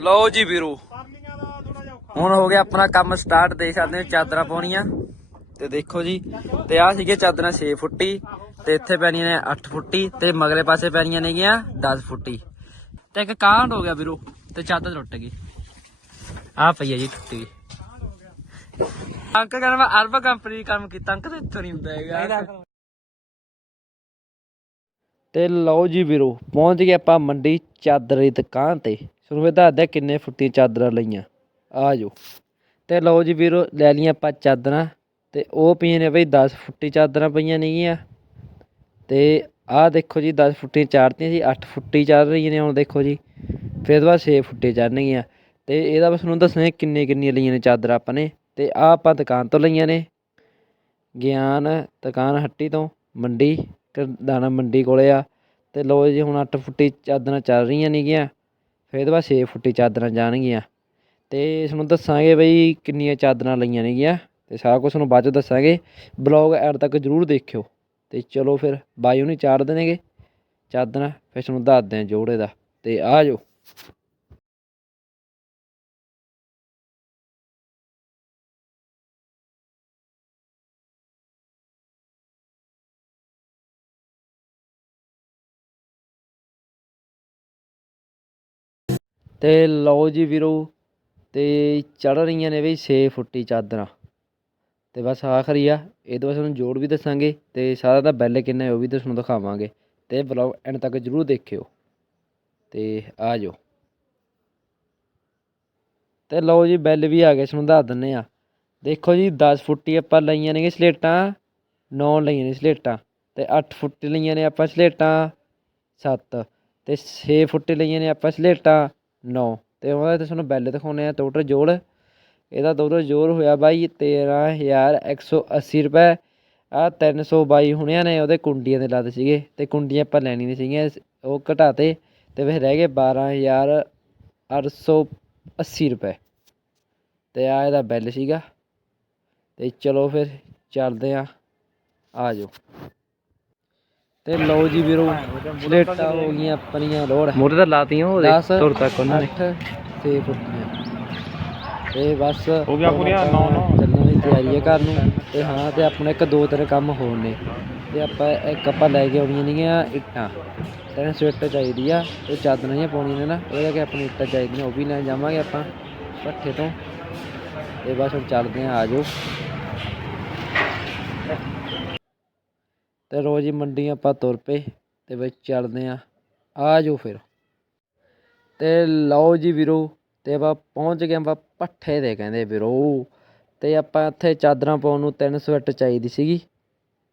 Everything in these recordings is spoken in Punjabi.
ਲਓ ਜੀ ਵੀਰੋ। ਹੁਣ ਹੋ ਗਿਆ ਆਪਣਾ ਕੰਮ ਸਟਾਰਟ ਦੇਖ ਸਕਦੇ ਹੋ ਚਾਦਰਾਂ ਪਾਉਣੀਆਂ। ਤੇ ਦੇਖੋ ਜੀ ਤੇ ਆ ਸੀਗੇ ਚਾਦਰਾਂ 6 ਫੁੱਟੀ ਤੇ ਇੱਥੇ ਪੈਣੀਆਂ ਨੇ 8 ਫੁੱਟੀ ਤੇ ਮਗਲੇ ਪਾਸੇ ਪੈਣੀਆਂ ਨੇਗੀਆਂ 10 ਫੁੱਟੀ। ਤੇ ਇੱਕ ਕਾਂਡ ਹੋ ਗਿਆ ਵੀਰੋ ਤੇ ਚਾਦਰ ਟੁੱਟ ਗਈ। ਆ ਪਈ ਹੈ ਜੀ ਟੁੱਟੀ ਅੰਕ ਕਹਿੰਦਾ ਮੈਂ ਅਰਬ ਕੰਪਨੀ ਕੰਮ ਕੀਤਾ ਅੰਕ ਤੇ ਇੱਥੋਂ ਨਹੀਂ ਹੁੰਦਾ ਹੈਗਾ। ਤੇ ਲਓ ਜੀ ਵੀਰੋ ਪਹੁੰਚ ਗਏ ਆਪਾਂ ਮੰਡੀ ਚਾਦਰ ਦੀ ਦੁਕਾਨ ਤੇ। ਤੁਹਾਨੂੰ ਇਹ ਦੱਸਦਾ ਕਿੰਨੇ ਫੁੱਟੀ ਚਾਦਰਾਂ ਲਈਆਂ। ਆ ਜੋ ਤੇ ਲਓ ਜੀ ਵੀਰੋ, ਲੈ ਲਈਆਂ ਆਪਾਂ ਚਾਦਰਾਂ ਤੇ ਉਹ ਪਈਆਂ ਨੇ ਬਈ 10 ਫੁੱਟੀ ਚਾਦਰਾਂ ਪਈਆਂ ਨੇਗੀਆਂ। ਤੇ ਆਹ ਦੇਖੋ ਜੀ 10 ਫੁੱਟੀ ਚਾੜਤੀਆਂ ਸੀ 8 ਫੁੱਟੀ ਚੱਲ ਰਹੀਆਂ ਨੇ ਹੁਣ ਦੇਖੋ ਜੀ। ਫਿਰ ਇਹਦੇ ਬਾਅਦ 6 ਫੁੱਟੀ ਚੜਨਗੀਆਂ ਤੇ ਇਹਦਾ ਬਸ ਤੁਹਾਨੂੰ ਦੱਸਣਾ ਕਿੰਨੇ ਕਿੰਨੀਆਂ ਲਈਆਂ ਨੇ ਚਾਦਰਾਂ ਆਪਾਂ ਨੇ। ਤੇ ਆਹ ਆਪਾਂ ਦੁਕਾਨ ਤੋਂ ਲਈਆਂ ਨੇ। ਗਿਆਨ ਦੁਕਾਨ ਹੱਟੀ ਤੋਂ, ਮੰਡੀ ਦਾਣਾ ਮੰਡੀ ਕੋਲੇ ਆ। ਤੇ ਲੋ ਜੀ ਹੁਣ 8 ਫੁੱਟੀ ਚਾਦਰਾਂ ਚੱਲ ਰਹੀਆਂ ਨੇਗੀਆਂ। ਫਿਰ ਇਹਦੇ ਬਾਅਦ 6 ਫੁੱਟੀ ਚਾਦਰਾਂ ਜਾਣਗੀਆਂ। ਤੇ ਤੁਹਾਨੂੰ ਦੱਸਾਂਗੇ ਬਈ ਕਿੰਨੀਆਂ ਚਾਦਰਾਂ ਲਈਆਂ ਨੇਗੀਆਂ। ਤੇ ਸਾਰਾ ਕੁਝ ਤੁਹਾਨੂੰ ਬਾਅਦ ਚ ਦੱਸਾਂਗੇ। ਬਲੌਗ ਐਡ ਤੱਕ ਜਰੂਰ ਦੇਖਿਓ। ਤੇ ਚਲੋ ਫਿਰ ਬਾਈ ਉਹਨੇ ਚਾੜ ਦੇਣਗੇ ਚਾਦਰਾਂ। ਫਿਰ ਤੁਹਾਨੂੰ ਦੱਸਦੇ ਆ ਜੋੜੇ ਦਾ। ਤੇ ਆ ਜਾਓ। ਅਤੇ ਲਓ ਜੀ ਵੀਰੋ ਅਤੇ ਚੜ੍ਹ ਰਹੀਆਂ ਨੇ ਬਈ ਛੇ ਫੁੱਟੀ ਚਾਦਰਾਂ। ਅਤੇ ਬਸ ਆਖਰੀ ਆ, ਇਹ ਤੋਂ ਬਾਅਦ ਤੁਹਾਨੂੰ ਜੋੜ ਵੀ ਦੱਸਾਂਗੇ ਅਤੇ ਸਾਰਾ ਦਾ ਬਿੱਲ ਕਿੰਨਾ ਹੈ ਉਹ ਵੀ ਤੁਹਾਨੂੰ ਦਿਖਾਵਾਂਗੇ। ਅਤੇ ਬਲੌਗ ਐਂਡ ਤੱਕ ਜਰੂਰ ਦੇਖਿਓ। ਅਤੇ ਆ ਜਾਓ। ਤੇ ਲਓ ਜੀ, ਬਿੱਲ ਵੀ ਆ ਗਿਆ ਤੁਹਾਨੂੰ ਦੱਸ ਦਿੰਨੇ ਆ। ਦੇਖੋ ਜੀ 10 ਫੁੱਟੀ ਆਪਾਂ ਲਈਆਂ ਨੇ ਸਲੇਟਾਂ 9 ਲਈਆਂ ਨੇ ਸਲੇਟਾਂ, ਤੇ 8 ਫੁੱਟ ਲਈਆਂ ਨੇ ਆਪਾਂ ਸਲੇਟਾਂ 7 ਤੇ 6 ਫੁੱਟ ਲਈਆਂ ਨੇ ਆਪਾਂ ਸਲੇਟਾਂ ਨੌ। ਅਤੇ ਉਹਦਾ ਤੇ ਤੁਹਾਨੂੰ ਬਿੱਲ ਦਿਖਾਉਂਦੇ ਹਾਂ ਟੋਟਲ ਜੋੜ। ਇਹਦਾ ਟੋਟਲ ਜੋੜ ਹੋਇਆ ਬਾਈ 13180 ਰੁਪਏ। ਆਹ ਤਿੰਨ ਸੌ ਬਾਈ ਹੋਣਿਆਂ ਨੇ, ਉਹਦੇ ਕੁੰਡੀਆਂ ਦੇ ਲੱਦ ਸੀਗੇ ਅਤੇ ਕੁੰਡੀਆਂ ਆਪਾਂ ਲੈਣੀਆਂ ਨਹੀਂ ਸੀਗੀਆਂ, ਉਹ ਘਟਾਤੇ। ਤੇ ਫਿਰ ਰਹਿ ਗਏ 12880 ਰੁਪਏ। ਅਤੇ ਆਹ ਇਹਦਾ ਬਿੱਲ ਸੀਗਾ। ਅਤੇ ਚਲੋ ਫਿਰ ਚੱਲਦੇ ਹਾਂ। ਆ ਜਾਓ। ਤੇ ਲਓ ਜੀ ਵੀਰੋ ਸਲੇਟਾਂ ਹੋ ਗਈਆਂ ਆਪਣੀਆਂ ਲੋੜ ਮੋਟਰ ਤਾਂ ਲਾਤੀਆਂ ਉਹ ਦੇਖ 10 ਤੁਰ ਤੱਕ ਉਹਨਾਂ ਨੇ। 8 ਤੇ ਫੁੱਟੀਆਂ। ਤੇ ਬਸ ਹੋ ਗਿਆ ਪੂਰੀਆਂ ਨੌ ਨੌ। ਚੱਲਣ ਦੀ ਤਿਆਰੀ ਹੈ ਕਰਨ ਨੂੰ। ਤੇ ਹਾਂ ਤੇ ਆਪਣੇ ਇੱਕ ਦੋ ਤਿੰਨ ਕੰਮ ਹੋਰ ਨੇ। ਤੇ ਆਪਾਂ ਇੱਕ ਆਪਾਂ ਲੈ ਕੇ ਆਉਣੀਆਂ ਨੇਗੀਆਂ ਇੱਟਾਂ। ਤਿੰਨ ਸਵਿੱਟ ਚਾਹੀਦੀ ਆ ਤੇ ਚਾਦਰਾਂ ਜਿਹੀਆਂ ਪਾਉਣੀਆਂ ਨੇ ਨਾ ਉਹਦੇ ਕਰਕੇ ਆਪਣੀ ਇੱਟਾਂ ਚਾਹੀਦੀਆਂ ਉਹ ਵੀ ਲੈ ਜਾਵਾਂਗੇ ਆਪਾਂ ਪੱਠੇ ਤੋਂ। ਤੇ ਬਸ ਹੁਣ ਚੱਲਦੇ ਆ ਆਜੋ ਅਤੇ ਰੋਜ਼ ਹੀ ਮੰਡੀ ਆਪਾਂ ਤੁਰ ਪਏ ਅਤੇ ਵਿੱਚ ਚੱਲਦੇ ਹਾਂ। ਆ ਜਾਓ ਫਿਰ। ਅਤੇ ਲਓ ਜੀ ਵੀਰੋ ਅਤੇ ਆਪਾਂ ਪਹੁੰਚ ਗਏ ਆਪਾਂ ਭੱਠੇ ਦੇ ਕਹਿੰਦੇ ਵੀਰੋ। ਅਤੇ ਆਪਾਂ ਇੱਥੇ ਚਾਦਰਾਂ ਪਾਉਣ ਨੂੰ ਤਿੰਨ ਸਵੈਟ ਚਾਹੀਦੀ ਸੀਗੀ।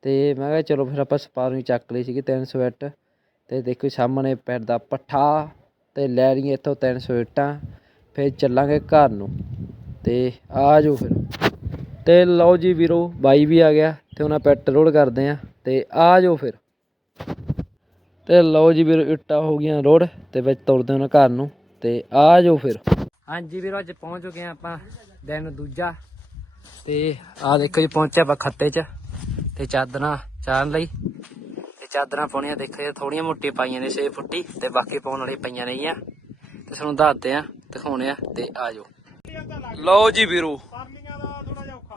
ਅਤੇ ਮੈਂ ਕਿਹਾ ਚਲੋ ਫਿਰ ਆਪਾਂ ਸਪਾਰੋਂ ਹੀ ਚੱਕ ਲਈ ਸੀਗੀ ਤਿੰਨ ਸਵੈਟ। ਅਤੇ ਦੇਖੋ ਸਾਹਮਣੇ ਪੈਰਦਾ ਪੱਠਾ ਅਤੇ ਲੈ ਲਈਏ ਇੱਥੋਂ ਤਿੰਨ ਸਵੈਟਾਂ, ਫਿਰ ਚੱਲਾਂਗੇ ਘਰ ਨੂੰ। ਅਤੇ ਆ ਜਾਓ ਫਿਰ। ਅਤੇ ਲਓ ਜੀ ਵੀਰੋ, ਬਾਈ ਵੀ ਆ ਗਿਆ। ਤੇ ਉਹਨਾਂ ਪੈਟਰੋਲ ਕਰਦੇ ਆ ਤੇ ਆ ਜਾਓ ਫਿਰ। ਤੇ ਲਓ ਜੀ ਵੀਰੋ ਇੱਟਾਂ ਹੋ ਗਈਆਂ ਰੋਡ ਤੇ ਵਿੱਚ ਤੁਰਦੇ ਉਹਨਾਂ ਘਰ ਨੂੰ ਤੇ ਆ ਜਾਓ ਫਿਰ। ਹਾਂਜੀ ਵੀਰੋ, ਅੱਜ ਪਹੁੰਚ ਚੁੱਕੇ ਆ ਆਪਾਂ ਦਿਨ ਦੂਜਾ ਤੇ ਆ ਦੇਖੋ ਜੀ ਪਹੁੰਚਿਆ ਆਪਾਂ ਖੱਤੇ 'ਚ ਤੇ ਚਾਦਰਾਂ ਚਾਣ ਲਈ ਤੇ ਚਾਦਰਾਂ ਪਾਉਣੀਆਂ ਦੇਖੋ ਜੀ ਥੋੜੀਆਂ ਮੋਟੀਆਂ ਪਾਈਆਂ ਨੇ 6 ਫੁੱਟੀ ਤੇ ਬਾਕੀ ਪਾਉਣ ਵਾਲੀ ਪਈਆਂ ਨੇਗੀਆਂ ਤੇ ਤੁਹਾਨੂੰ ਦੱਸਦੇ ਆ ਦਿਖਾਉਣੇ ਆ ਤੇ ਆ ਜਾਓ। ਲਓ ਜੀ ਵੀਰੋ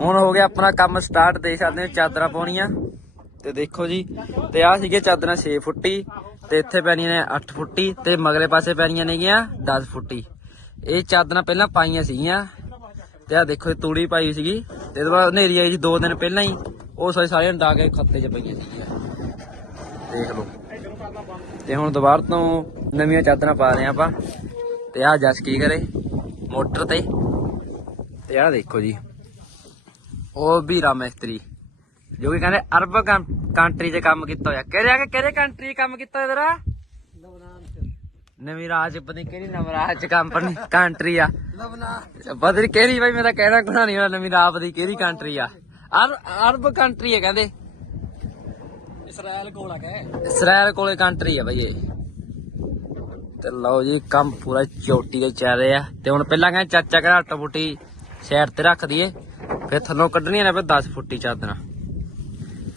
ਹੁਣ ਹੋ ਗਿਆ ਆਪਣਾ ਕੰਮ ਸਟਾਰਟ ਦੇ ਸਕਦੇ ਹੋ, ਚਾਦਰਾਂ ਪਾਉਣੀਆਂ। ਤੇ ਦੇਖੋ ਜੀ, ਤੇ ਆ ਸੀਗੇ ਚਾਦਰਾਂ 6 ਫੁੱਟੀ, ਤੇ ਇੱਥੇ ਪੈਣੀਆਂ ਨੇ 8 ਫੁੱਟੀ, ਤੇ ਮਗਲੇ ਪਾਸੇ ਪੈਣੀਆਂ ਨੇਗੀਆਂ 10 ਫੁੱਟੀ। ਇਹ ਚਾਦਰਾਂ ਪਹਿਲਾਂ ਪਾਈਆਂ ਸੀਗੀਆਂ, ਤੇ ਆ ਦੇਖੋ ਤੂੜੀ ਪਾਈ ਸੀਗੀ, ਤੇ ਇਹਦੇ ਬਾਅਦ ਹਨੇਰੀ ਆਈ ਸੀ ਦੋ ਦਿਨ ਪਹਿਲਾਂ ਹੀ, ਉਹ ਸਾਰੇ ਸਾਰਿਆਂ ਨੂੰ ਡਾ ਕੇ ਖੱਤੇ 'ਚ ਪਈਆਂ ਸੀਗੀਆਂ। ਦੇਖ ਲਓ। ਤੇ ਹੁਣ ਦੁਬਾਰਾ ਤੋਂ ਨਵੀਆਂ ਚਾਦਰਾਂ ਪਾ ਰਹੇ ਆ ਆਪਾਂ, ਤੇ ਆ ਜਸ ਕੀ ਕਰੇ? ਮੋਟਰ ਤੇ। ਤੇ ਆ ਦੇਖੋ ਜੀ। ਉਹ ਵੀਰਾ ਮਿਸਤਰੀ। ਜੋ ਕਿ ਕਹਿੰਦੇ ਅਰਬ ਕੰਟਰੀ 'ਚ ਕੰਮ ਕੀਤਾ ਹੋਇਆ। ਕਿਹੜੇ ਆ ਕਿ ਕਿਹੜੇ ਕੰਟਰੀ ਕੰਮ ਕੀਤਾ ਇਧਰ ਨਵੀਂ ਰਾਜ ਪਤਾ ਕਿਹੜੀ ਨਵਰਾਜ ਕੰਪਨੀ ਕੰਟਰੀ ਆ। ਪਤਾ ਕਿਹੜੀ ਬਾਈ ਮੇਰਾ ਕਹਿਣਾ ਗੁਣਾ ਨਹੀਂ ਹੋਣਾ ਨਵੀਂ ਰਾਜ ਦੀ ਕਿਹੜੀ ਕੰਟਰੀ ਆ। ਅਰ- ਅਰਬ ਕੰਟਰੀ ਹੈ ਕਹਿੰਦੇ। ਇਸਰਾਇਲ ਕੋਲ ਆ ਗਏ ਇਸਰਾਇਲ ਕੋਲੇ ਕੰਟਰੀ ਆ ਬਾਈ ਇਹ। ਤੇ ਲਓ ਜੀ ਕੰਮ ਪੂਰਾ ਚੋਟੀ ਦੇ ਚੱਲ ਰਿਹਾ ਤੇ ਹੁਣ ਪਹਿਲਾਂ ਕਹਿੰਦੇ ਚਾਚਾ ਅੱਟ ਫੁੱਟੀ ਸਾਈਡ ਤੇ ਰੱਖ ਦਈਏ। ਫਿਰ ਥੱਲੋਂ ਕੱਢਣੀਆਂ ਨੇ ਫਿਰ 10 ਫੁੱਟੀ ਚਾਦਰਾਂ।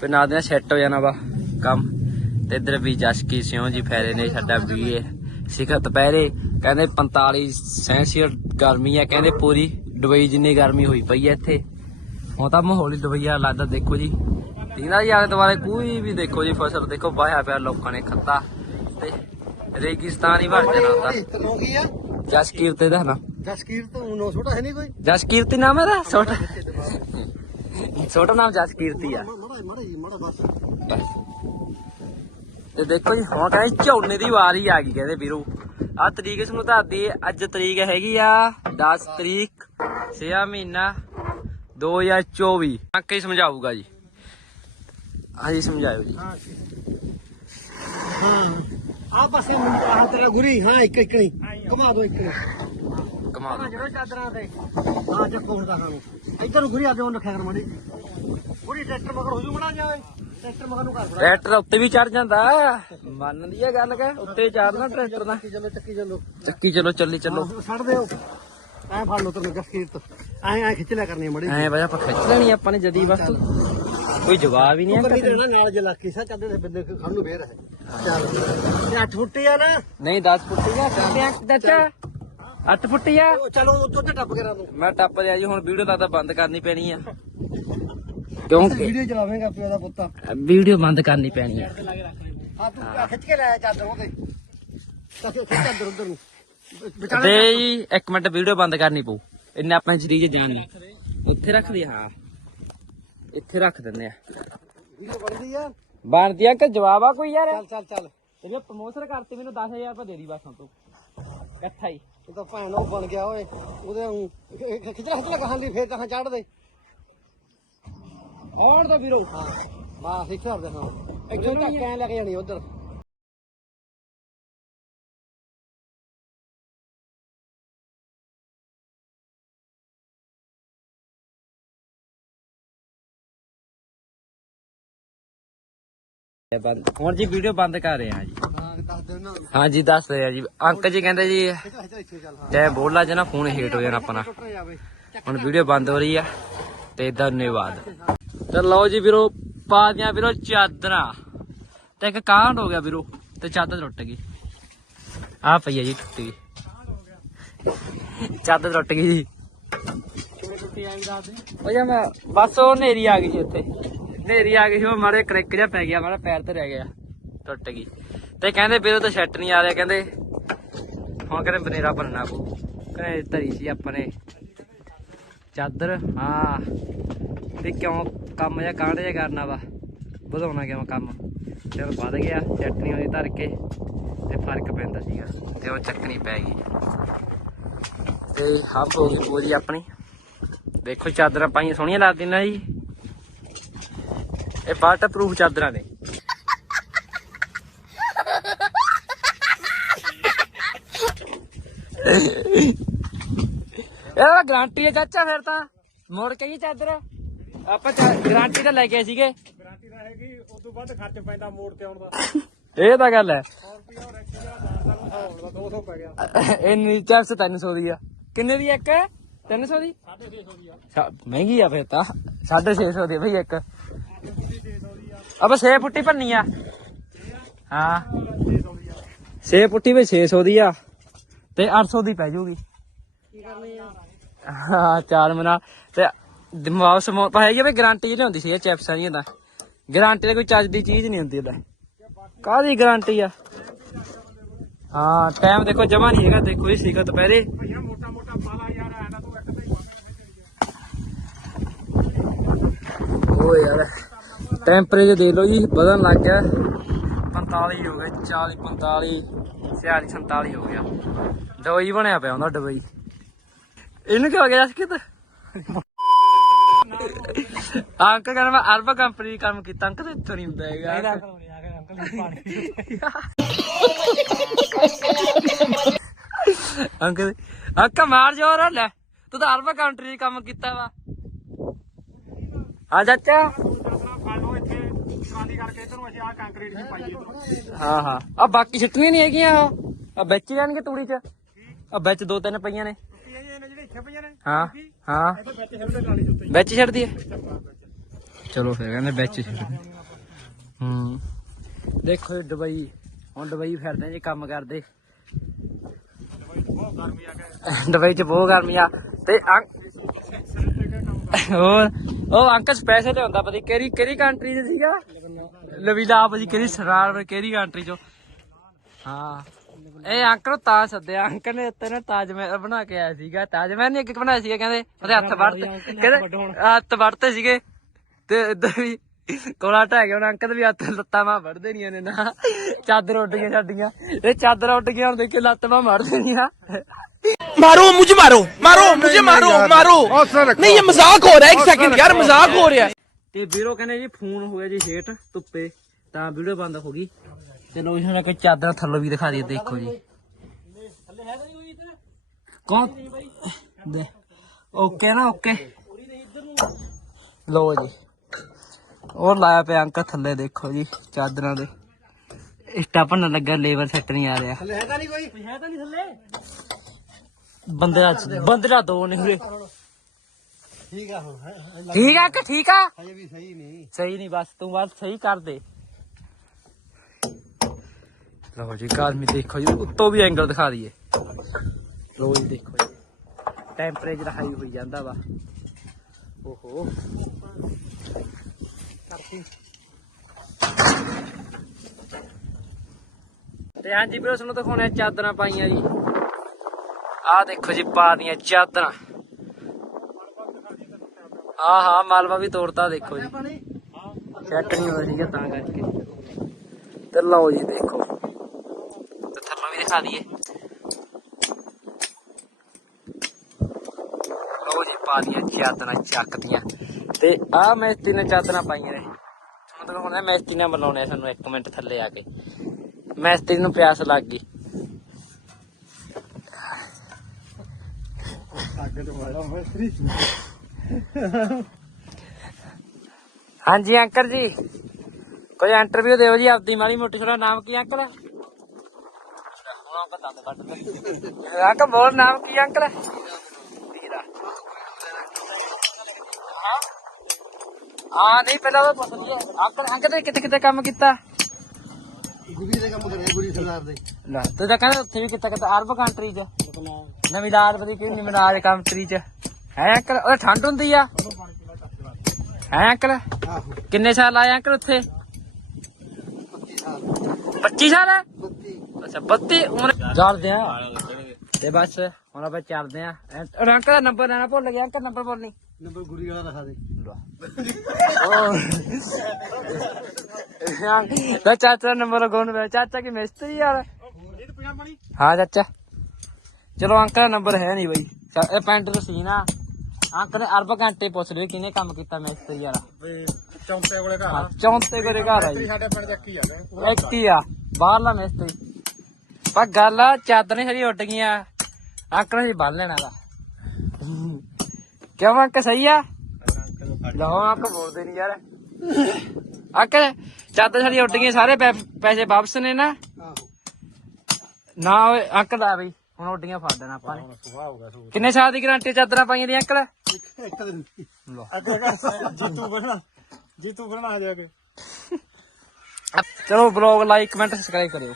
ਫਿਰ ਨਾਲ ਦੇ ਸੈੱਟ ਹੋ ਜਾਣਾ ਵਾ ਕੰਮ। ਤੇ ਇਧਰ ਵੀ ਜਸਕੀ ਸਿਉਂ ਜੀ ਫੈਰੇ ਨੇ ਸਾਡਾ ਵੀ ਸਿਖਰ ਦੁਪਹਿਰੇ। ਕਹਿੰਦੇ 45 ਸੈਂਸੀਅਸ ਗਰਮੀ ਆ ਕਹਿੰਦੇ ਪੂਰੀ ਦੁਬਈ ਜਿੰਨੀ ਗਰਮੀ ਹੋਈ ਪਈ ਐ ਇੱਥੇ। ਹੁਣ ਤਾਂ ਮਾਹੌਲ ਹੀ ਦੁਬਈ ਆ ਲੱਗਦਾ ਦੇਖੋ ਜੀ। ਤੀਨਾ ਜੀ ਆਲੇ ਦੁਆਲੇ ਕੋਈ ਵੀ ਦੇਖੋ ਜੀ ਫਸਲ ਦੇਖੋ ਵਾਹਿਆ ਪਿਆ ਲੋਕਾਂ ਨੇ ਖੱਤਾ। ਤੇ ਰੇਗਿਸਤਾਨ ਹੀ ਬਣ ਜਾਣਾ ਤਨੋਂ ਆ? ਜਸਕੀਰ ਤੇ ਦਾ ਨਾ। ਜਸਕੀਰ ਤੋਂ ਨੋ ਛੋਟਾ ਹੈ ਨਹੀਂ ਕੋਈ? ਜਸਕੀਰਤੀ ਨਾਮ ਹੈ ਦਾ ਛੋਟਾ? ਛੋਟਾ ਨਾਮ ਜਸਕੀਰਤੀ ਆ। ਮੜਾ ਮੜਾ ਜੀ ਮੜਾ ਬਸ। ਤੇ ਦੇਖੋ ਜੀ ਹੁਣ ਕਹਿੰਦੇ ਝੋਨੇ ਦੀ ਵਾਰੀ ਆ ਗਈ ਕਹਿੰਦੇ ਵੀਰੋ। ਆ ਤਰੀਕ ਤੁਹਾਨੂੰ ਦੱਸਦੀ ਅੱਜ ਤਰੀਕ ਹੈਗੀ ਆ 10 ਤਰੀਕ 6 ਮਹੀਨਾ 2024 ਅੰਕ ਹੀ ਸਮਝਾਊਗਾ ਜੀ? ਹਾਂਜੀ ਸਮਝਾਇਓ ਜੀ। ਹਾਂ ਆ ਪਾਸੇ ਆ ਤੇਰਾ ਗੁਰੀ। ਹਾਂ ਇੱਕ ਇੱਕ ਨਹੀਂ। ਘੁਮਾ ਦੋ ਇੱਕ ਨਹੀਂ। ਕਮਾਲ ਹਾਂ ਜਿਹੜਾ ਚਾਦਰਾਂ ਤੇ। ਹਾਂ ਚੱਕੋ ਹੁਣ ਦਾ ਖਾਣੂ ਇੱਧਰ ਨੂੰ ਗੁਰੀ ਆ ਜਾਓ ਰੱਖਿਆ ਕਰ ਮੜੀ। ਗੁਰੀ ਟਰੈਕਟਰ ਮਗਰ ਹੋ ਜੂ ਮੜਾ ਜਾਵੇ ਟਰੈਕਟਰ ਮਗਰ ਨੂੰ ਕਰ ਬੜਾ ਟਰੈਕਟਰ ਉੱਤੇ ਵੀ ਚੜ ਜਾਂਦਾ। ਮੰਨਦੀ ਆ ਗੱਲ ਕਿ ਉੱਤੇ ਚੜਨਾ ਟਰੈਕਟਰ ਦਾ। ਚੱਕੀ ਚੱਲੋ ਚੱਕੀ ਚੱਲੋ। ਚੱਕੀ ਚਲੋ ਚੱਲੀ ਚੱਲੋ। ਛੱਡ ਦਿਓ। ਐ ਫੜ ਲਓ ਤੈਨੂੰ ਜਸਕੀਰ ਤੋਂ ਐ ਐ ਖਿੱਚ ਲਿਆ ਕਰਨੀ ਮੜੀ ਐ ਵਜਾ ਆਪਾਂ ਖਿੱਚ ਲੈਣੀ ਆਪਾਂ ਨੇ ਜਦੀ ਬਸ। ਕੋਈ ਜਵਾਬ ਹੀ ਨਹੀਂ ਨਹੀਂ ਦੇਣਾ ਨਾਲ ਜੇ ਲੱਕੀ ਸਾ ਚੱਲਦੇ ਦੇ ਬੰਦੇ ਖੜ ਨੂੰ ਫੇਰ ਹੈ ਚੱਲ। ਇਹ 8 ਫੁੱਟੀ ਆ ਨਾ। ਨਹੀਂ 10 ਫੁੱਟੀ ਆ ਦੱਚਾ 8 ਫੁੱਟੀ ਆ ਉਹ ਚਲੋ ਤੇ ਟੱਪ ਕੇ ਰਾਂ ਤੂੰ ਮੈਂ ਟੱਪ ਲਿਆ ਜੀ ਹੁਣ ਵੀਡੀਓ ਤਾਂ ਬੰਦ ਕਰਨੀ ਪੈਣੀ ਆ। ਕਿਉਂਕਿ ਵੀਡੀਓ ਚਲਾਵੇਂਗਾ ਪਿਓ ਦਾ ਪੁੱਤਾ। ਵੀਡੀਓ ਬੰਦ ਕਰਨੀ ਪੈਣੀ ਆ। ਹਾਂ ਤੂੰ ਆਹ ਖਿੱਚ ਕੇ ਲੈ ਚਾਦਰ ਉਹਦੇ। ਕਿ ਉੱਥੇ ਚਾਦਰ ਉਧਰ ਨੂੰ। ਵਿਚਾਲੇ ਤੇ ਜੀ ਇੱਕ ਮਿੰਟ ਵੀਡੀਓ ਬੰਦ ਕਰਨੀ ਪਊ। ਇੰਨੇ ਆਪਣੇ ਸਰੀਰ 'ਚ ਜਾਨ ਨਹੀਂ ਇੱਥੇ ਰੱਖ ਦੇ ਹਾਂ। ਇੱਥੇ ਰੱਖ ਦਿੰਦੇ ਆ। ਵੀਡੀਓ ਬਣਦੀ ਆ। ਬਣਦੀ ਆ ਕਿ ਜਵਾਬ ਆ ਕੋਈ ਯਾਰ? ਚੱਲ ਚੱਲ ਚੱਲ। ਇਹਨੇ ਪ੍ਰਮੋਸ਼ਨ ਕਰਤੀ ਮੈਨੂੰ 10000 ਰੁਪਏ ਦੇ ਦੀ ਬਸ ਹੁਣ ਤੂੰ। ਇਕੱਠਾ ਹੀ। ਇਹ ਤਾਂ ਭੈਣ ਉਹ ਬਣ ਗਿਆ ਓਏ ਉਹਦੇ ਨੂੰ ਖਿੱਚਣਾ ਖਿੱਚਣਾ ਕਹਾਂ ਲਈ ਫੇਰ ਤਾਂ ਚੜ ਦੇ ਆਉਣ ਦੋ ਵੀਰੋ। ਹਾਂ ਬਸ ਇੱਕ ਹਿਸਾਬ ਦੇ ਹਾਂ। ਇੱਥੋਂ ਤੱਕ ਐ ਲੈ ਕੇ ਜਾਣੀ ਉਧਰ। ਬੰਦ ਹੁਣ ਜੀ ਵੀਡੀਓ ਬੰਦ ਕਰ ਰਹੇ ਆ ਜੀ। ਹਾਂ ਦੱਸ ਦੇ ਨਾ ਹਾਂ ਦੱਸ ਰਹੇ ਜੀ। ਅੰਕਲ ਜੀ ਕਹਿੰਦੇ ਜੀ ਖਿੱਚਣਾ ਖਿੱਚਣਾ ਇੱਥੇ ਚੱਲ ਹਾਂ ਜੇ ਬੋਲਾ ਜਨਾ ਫੋਨ ਹੀਟ ਹੋ ਜਾਣਾ ਆਪਣਾ। ਟੁੱਟ ਜਾਵੇ ਹੁਣ ਵੀਡੀਓ ਬੰਦ ਹੋ ਰਹੀ ਆ, ਤੇ ਧੰਨਵਾਦ। ਤੇ ਲਓ ਜੀ ਵੀਰੋ, ਪਾ ਦਿਆਂ ਵੀਰੋ ਚਾਦਰਾਂ। ਤੇ ਇੱਕ ਕਾਂਡ ਹੋ ਗਿਆ ਵੀਰੋ, ਤੇ ਚਾਦਰ ਟੁੱਟ ਗਈ। ਆ ਪਈ ਆ ਜੀ, ਟੁੱਟ ਗਈ। ਚਾਦਰ ਟੁੱਟ ਗਈ ਜੀ। ਉਹ ਜਾਂ ਮੈਂ, ਬਸ ਉਹ ਨੇਰੀ ਆ ਗਈ ਸੀ ਉੱਥੇ। ਨੇਰੀ ਆ ਗਈ ਸੀ, ਉਹ ਮਾਰੇ ਕ੍ਰਿਕ ਜਿਹਾ ਪੈ ਗਿਆ ਮਾਰਾ ਪੈਰ ਤੇ ਰਹਿ ਗਿਆ, ਟੁੱਟ ਗਈ। ਤੇ ਕਹਿੰਦੇ ਵੀਰੋ ਤਾਂ ਸੈੱਟ ਨਹੀਂ ਆ ਰਿਹਾ, ਕਹਿੰਦੇ ਹੁਣ ਕਹਿੰਦੇ ਬਨੇਰਾ ਬਣਨਾ ਪਊ। ਕਹਿੰਦੇ ਧਰੀ ਸੀ ਆਪਾਂ ਨੇ ਚਾਦਰ, ਹਾਂ। ਵੀ ਕਿਉਂ ਕੰਮ ਜਿਹਾ ਕਾਂਡ ਜਿਹਾ ਕਰਨਾ ਵਾ? ਵਧਾਉਣਾ ਕਿਉਂ ਕੰਮ? ਚਲ ਵੱਧ ਗਿਆ ਚਟਨੀ ਉਹਦੀ ਧਰ ਕੇ। ਤੇ ਫ਼ਰਕ ਪੈਂਦਾ ਸੀਗਾ, ਤੇ ਉਹ ਚੱਕਣੀ ਪੈ ਗਈ। ਤੇ ਹੱਬ ਹੋ ਗਈ ਪੂਰੀ ਆਪਣੀ। ਦੇਖੋ ਚਾਦਰਾਂ ਪਾਈਆਂ ਸੋਹਣੀਆਂ ਲੱਗਦੀਆਂ ਨਾ ਜੀ। ਇਹ ਵਾਟਰ ਪ੍ਰੂਫ ਚਾਦਰਾਂ ਨੇ। ਇਹਦਾ ਗਾਰੰਟੀ ਹੈ ਚਾਚਾ ਫਿਰ ਤਾਂ। ਮੋੜ ਕੇ ਹੀ ਚਾਦਰ? ਆਪਾਂ ਗਾਰੰਟੀ ਤਾਂ ਲੈ ਕੇ ਆਏ ਸੀਗੇ। ਗਾਰੰਟੀ ਤਾਂ ਹੈਗੀ ਉਸ ਤੋਂ ਵੱਧ ਖਰਚ ਪੈਂਦਾ ਮੋੜ ਤੇ ਆਉਣ ਦਾ। ਇਹ ਤਾਂ ਗੱਲ ਹੈ। 100 ਰੁਪਿਆ ਔਰ 1000 ਦਾ 200 ਪੈ ਗਿਆ। ਇੰਨੀ ਚਾਰਜ 300 ਦੀ ਆ। ਕਿੰਨੇ ਦੀ ਇੱਕ? 300 ਦੀ? 650 ਦੀ ਆ। ਮਹਿੰਗੀ ਆ ਫਿਰ ਤਾਂ। 650 ਦੀ ਬਈ ਇੱਕ। ਅਬ 6 ਫੁੱਟੀ ਭੰਨੀ ਆ। ਹਾਂ। 6 ਫੁੱਟੀ ਵੀ 600 ਦੀ ਆ। ਤੇ 800 ਦੀ ਪੈ ਜਾਊਗੀ ਕੀ ਕਰਨੀ ਆ ਹਾਂ, ਚਾਰ ਮਨਾ ਤੇ ਵਾਪਸ ਮੋ ਪਾ ਹੈਗੀ ਆ ਵੀ ਗਾਰੰਟੀ ਨਹੀਂ ਹੁੰਦੀ ਸੀ, ਇਹ ਚਿਪਸਾਂ ਦੀਆਂ ਦਾ ਗਾਰੰਟੀ ਦਾ ਕੋਈ ਚੱਜ ਦੀ ਚੀਜ਼ ਨਹੀਂ ਹੁੰਦੀ ਉਹਦਾ ਕਾਹਦੀ ਗਾਰੰਟੀ ਆ? ਹਾਂ ਟਾਈਮ ਦੇਖੋ, ਜਮਾ ਨਹੀਂ ਹੈਗਾ, ਦੇਖੋ ਜੀ ਸਿਖਤ ਦੁਪਹਿਰੇ ਭਈਆ ਮੋਟਾ ਮੋਟਾ ਪਾਲਾ ਯਾਰ ਐ ਨਾ ਤੂੰ ਇੱਕ ਤੇ ਓ ਯਾਰ ਟੈਂਪਰੇਚਰ ਦੇਖ ਲਓ ਜੀ, ਵਧਣ ਲੱਗ ਗਿਆ। 45 ਹੋ ਗਿਆ 40 45 46 47 ਹੋ ਗਿਆ। ਡਬਈ ਬਣਿਆ ਪਿਆ ਹੁੰਦਾ ਡਬਈ। ਇਹਨੂੰ ਕੀ ਹੋ ਗਿਆ ਜਸਕਿਤ ਅੰਕ ਕਹਿੰਦਾ ਮੈਂ ਅਰਬ ਕੰਪਨੀ ਕੰਮ ਕੀਤਾ ਅੰਕ ਤੇ ਇੱਥੋਂ ਨਹੀਂ ਹੁੰਦਾ ਹੈਗਾ। ਅੰਕਲ ਅੰਕ ਮਾਰ ਜੋਰ ਆ ਲੈ। ਤੂੰ ਤਾਂ ਅਰਬ ਕੰਟਰੀ ਕੰਮ ਕੀਤਾ ਵਾ। ਹਾਂ ਚਾਚਾ ਟਰਾਲੀ ਕਰਕੇ ਇਧਰ ਅਸੀਂ ਕੰਕਰੀਟ ਹਾਂ ਹਾਂ। ਆ ਬਾਕੀ ਛਿੱਟੀਆਂ ਨਹੀਂ ਹੈਗੀਆਂ ਆ ਵਿੱਚ ਹੀ ਜਾਣਗੇ ਤੂੜੀ 'ਚ? ਆ ਵਿੱਚ ਦੋ ਤਿੰਨ ਪਈਆਂ ਨੇ। ਹਾਂ ਹਾਂ। ਵਿੱਚ ਛੱਡਦੀ ਹੈ। ਚਲੋ ਫਿਰ ਕਹਿੰਦੇ ਵਿੱਚ ਛੱਡ ਹੂੰ। ਦੇਖੋ ਜੀ ਦੁਬਈ। ਹੁਣ ਦੁਬਈ ਫਿਰਦੇ ਜੀ ਕੰਮ ਕਰਦੇ। ਦੁਬਈ ਚ ਬਹੁਤ ਗਰਮੀ ਆ ਤੇ ਹੋਰ ਉਹ ਅੰਕਲ ਸਪੈਸ਼ਲ ਹੁੰਦਾ ਪਤਾ ਕਿਹੜੀ ਕਿਹੜੀ ਕੰਟਰੀ ਚ ਸੀਗਾ? ਲਵੀਲਾ ਆਪ ਜੀ ਕਿਹੜੀ ਸਰਾਰ ਕਿਹੜੀ ਕੰਟਰੀ ਚੋਂ ਹਾਂ ਇਹ ਅੰਕਲ ਨੂੰ ਤਾਂ ਸੱਦਿਆ ਅੰਕਲ ਨੇ ਉੱਤੇ ਨਾ ਤਾਜ ਮਹਿਲ ਬਣਾ ਕੇ ਆਇਆ ਸੀਗਾ ਤਾਜ ਮਹਿਲ ਨੇ ਇੱਕ ਬਣਾਇਆ ਸੀਗਾ ਕਹਿੰਦੇ ਉਹਦੇ ਹੱਥ ਵੜਤੇ ਕਹਿੰਦੇ ਹੱਥ ਵੜਤੇ ਸੀਗੇ ਤੇ ਇਦਾਂ ਵੀ ਕੋਲਾ ਢਹਿ ਗਿਆ ਹੁਣ ਅੰਕਲ ਦੇ ਵੀ ਹੱਥ ਲੱਤਾਂ ਮਾਂ ਵੜ ਦੇਣੀਆਂ ਨੇ ਨਾ ਚਾਦਰ ਉੱਡ ਗਈਆਂ ਸਾਡੀਆਂ ਇਹ ਚਾਦਰ ਉੱਡ ਗਈਆਂ ਹੁਣ ਦੇਖੇ ਲੱਤ ਮਾਂ ਵੜ ਦੇਣੀਆਂ मारो मुझे मारो मारो मुझे मारो मारो नहीं ये मजाक हो रहा है एक सेकंड यार मजाक हो रहा है ਤੇ ਵੀਰੋ ਕਹਿੰਦੇ ਜੀ ਫੋਨ ਹੋ ਗਿਆ ਜੀ ਹੇਠ ਧੁੱਪੇ ਤਾਂ ਵੀਡੀਓ ਬੰਦ ਹੋ ਗਈ। ਤੇ ਲੋ ਜੀ ਹੁਣ ਇੱਕ ਚਾਦਰ ਥੱਲੋਂ ਵੀ ਦਿਖਾ ਦਈਏ ਦੇਖੋ ਜੀ। ਕੌਣ? ਓਕੇ ਨਾ ਓਕੇ। ਲੋ ਜੀ। ਹੋਰ ਲਾਇਆ ਪਿਆ ਅੰਕ ਥੱਲੇ ਦੇਖੋ ਜੀ ਚਾਦਰਾਂ ਦੇ। ਇਸਟਾ ਭੰਨ ਲੱਗਾ ਲੇਬਰ ਸੈੱਟ ਨਹੀਂ ਆ ਰਿਹਾ। ਥੱਲੇ ਹੈਗਾ ਨਹੀਂ ਕੋਈ? ਬੰਦੇ ਦਾ ਬੰਦੇ ਦਾ ਦੋ ਨਹੀਂ ਉਰੇ। ਠੀਕ ਆ ਹੁਣ ਹੈ? ਠੀਕ ਆ ਕਿ ਠੀਕ ਆ? ਹਜੇ ਵੀ ਸਹੀ ਨਹੀਂ। ਸਹੀ ਨਹੀਂ ਬਸ ਤੂੰ ਬਸ ਸਹੀ ਕਰ ਦੇ। ਲਓ ਜੀ ਕਾਲਮੀ ਦੇਖੋ ਜੀ ਉੱਤੋਂ ਵੀ ਐਂਗਲ ਦਿਖਾ ਦਈਏ। ਲਓ ਜੀ ਦੇਖੋ ਜੀ। ਟੈਂਪਰੇਚਰ ਹਾਈ ਹੋਈ ਜਾਂਦਾ ਵਾ। ਓਹੋ। ਤੇ ਹਾਂਜੀ ਵੀਰੋ ਤੁਹਾਨੂੰ ਦਿਖਾਉਣੇ ਚਾਦਰਾਂ ਪਾਈਆਂ ਜੀ। ਆਹ ਦੇਖੋ ਜੀ ਪਾ ਦੀਆਂ ਚਾਦਰਾਂ। ਹਾਂ ਹਾਂ ਮਾਲਵਾ ਵੀ ਤੋੜਤਾ ਦੇਖੋ ਜੀ। ਸੈੱਟ ਨਹੀਂ ਹੋਇਆ ਸੀਗਾ ਤਾਂ ਕਰਕੇ। ਤੇ ਲਓ ਜੀ ਦੇਖੋ। ਤੇ ਥੱਲੋਂ ਵੀ ਦਿਖਾ ਦਈਏ। ਲਓ ਜੀ ਪਾ ਦੀਆਂ ਚਾਦਰਾਂ ਚੱਕਦੀਆਂ। ਤੇ ਆਹ ਮੈਸਤੀ ਨੇ ਚਾਦਰਾਂ ਪਾਈਆਂ ਨੇ। ਮਤਲਬ ਮੈਸਤੀ ਨਾਲ ਬੁਲਾਉਣੇ ਆ ਸਾਨੂੰ 1 ਮਿੰਟ ਥੱਲੇ ਆ ਕੇ। ਮੈਸਤੀ ਨੂੰ ਪਿਆਸ ਲੱਗ ਗਈ। ਅੱਗੇ ਤੋਂ ਵਾਲਾ ਮਿਸਤਰੀ। ਹਾਂਜੀ ਅੰਕਲ ਜੀ। ਕੋਈ ਇੰਟਰਵਿਊ ਦਿਓ ਜੀ ਆਪਦੀ ਮਾੜੀ ਮੋਟੀ ਤੁਹਾਡਾ ਨਾਮ ਕੀ ਅੰਕਲ? ਅੰਕਲ ਬੋਲ ਨਾਮ ਕੀ ਅੰਕਲ? ਹਾਂ ਨਹੀਂ ਪਹਿਲਾਂ ਉਹ ਪੁੱਛ ਲਈਏ। ਅੰਕਲ ਅੰਕਲ ਕਿੱਥੇ ਕਿੱਥੇ ਕੰਮ ਕੀਤਾ? ਗੁਰੀ ਦੇ ਕੰਮ ਕਰੇ ਗੁਰੀ ਸਰਦਾਰ ਦੇ। ਲੈ ਤੂੰ ਤਾਂ ਕਹਿੰਦਾ ਉੱਥੇ ਵੀ ਕਿੱਥੇ ਕਿੱਥੇ ਅਰਬ ਕੰਟਰੀ ਚ। ਨਵੀਂ ਲਾਲ ਪਤੀ ਕਿ ਨਿਮਰਾਜ ਕੰਟਰੀ ਚ। ਹੈ ਅੰਕਲ? ਉਹ ਠੰਡ ਹੁੰਦੀ ਆ। ਹੈ ਅੰਕਲ? ਆਹੋ ਕਿੰਨੇ ਸਾਲ ਆਏ ਅੰਕਲ ਉੱਥੇ? 25 ਸਾਲ 32 ਅੱਛਾ 32 ਉਮਰ ਆ। ਤੇ ਬਸ ਹੁਣ ਆਪਾਂ ਚੱਲਦੇ ਆ। ਅੰਕਲ ਦਾ ਨੰਬਰ ਲੈਣਾ ਭੁੱਲ ਗਿਆ ਅੰਕਲ ਨੰਬਰ ਬੋਲਣੀ। ਨੰਬਰ ਗੁਰੀ ਵਾਲਾ ਰਖਾ ਦੇ। ਤਾਂ ਚਾਚਾ ਦਾ ਨੰਬਰ ਗੋਨ ਵੇ ਚਾਚਾ ਕੀ ਮਿਸਤਰੀ ਯਾਰ। ਹਾਂ ਚਾਚਾ। ਚਲੋ ਅੰਕਲ ਦਾ ਨੰਬਰ ਹੈ ਨਹੀਂ ਬਈ। ਇਹ ਪਿੰਡ ਦਾ ਸੀ ਨਾ ਅੰਕਲ ਨੇ ਅਰਬ ਘੰਟੇ ਪੁੱਛ ਲਏ ਕਿਹਨੇ ਕੰਮ ਕੀਤਾ ਮਿਸਤਰੀ ਯਾਰ। ਵੀ ਚੌਂਤੇ ਕੋਲੇ ਘਰ ਹਾਂ, ਚੌਂਤੇ ਕੋਲੇ ਘਰ ਆ ਜੀ। ਸਾਡੇ ਪਿੰਡ ਦੇ ਕੀ ਆ ਇੱਕ ਹੀ ਆ ਬਾਹਰਲਾ ਮਿਸਤਰੀ ਪਰ ਗੱਲ ਆ ਚਾਦਰਾਂ ਸਾਰੀ ਉੱਡ ਗਈਆਂ। ਅੰਕਲ ਨੇ ਬੰਨ ਲੈਣਾ ਦਾ ਕਿਉਂ ਅੰਕ ਸਹੀ ਆ? ਲਓ ਅੰਕ ਬੋਲਦੇ ਨਹੀਂ ਯਾਰ। ਅੰਕਲ ਚਾਦਰ ਸਾਡੀ ਉੱਡ ਗਈਆਂ ਸਾਰੇ ਪੈ- ਪੈਸੇ ਵਾਪਸ ਨੇ ਨਾ। ਨਾ ਓਏ ਅੰਕਲ ਆ ਬਈ। ਹੁਣ ਉੱਡੀਆਂ ਫੜ ਦੇਣਾ ਆਪਾਂ ਨੇ। ਸੁਭਾਅ ਹੋ ਗਿਆ ਸੂ ਕਿੰਨੇ ਸਾਲ ਦੀ ਗਾਰੰਟੀ ਚਾਦਰਾਂ ਪਾਈਆਂ ਦੀ ਅੰਕਲ? ਇੱਕ ਦਿਨ ਲਓ। ਜੀਤੂ ਬਣਾ ਜੀਤੂ ਬਣਾ ਆ ਜਾ ਕੇ ਚਲੋ ਬਲੌਗ ਲਾਈਕ ਕਮੈਂਟ ਸਬਸਕ੍ਰਾਈਬ ਕਰਿਓ।